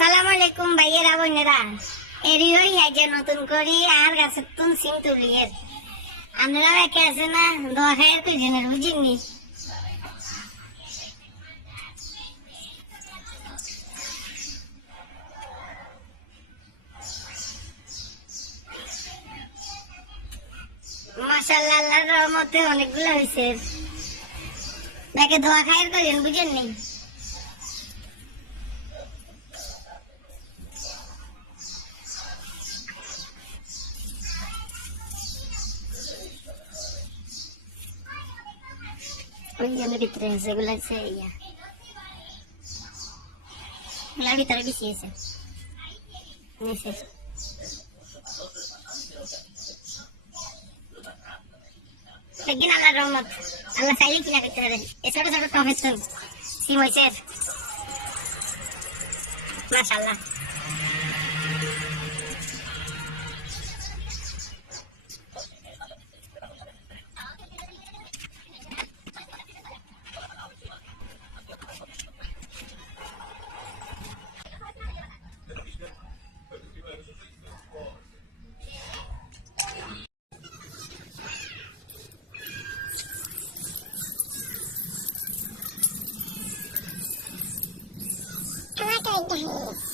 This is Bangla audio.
আসসালামু আলাইকুম ভাইয়েরা, বোনেরা। এরি হই আগে নতুন করি আর গাছের তুন সিম তুলিয়ের আপনারা একে আছে না? দোয়া খায়ের কই জেনের বুঝিনি। মাশাল্লাহ আল্লাহর রহমতে অনেকগুলো হয়েছে। দেখে দোয়া খায়ের করেন, বুঝেননি? ওই Oyuncaları bitirirse Gülakse ya. Gülak biter bir şeyse. Neyse. Pekin Allah rahmet. Allah sayın ki nakit eder. Eserde serde profesyon. Si Moises. Maşallah. please.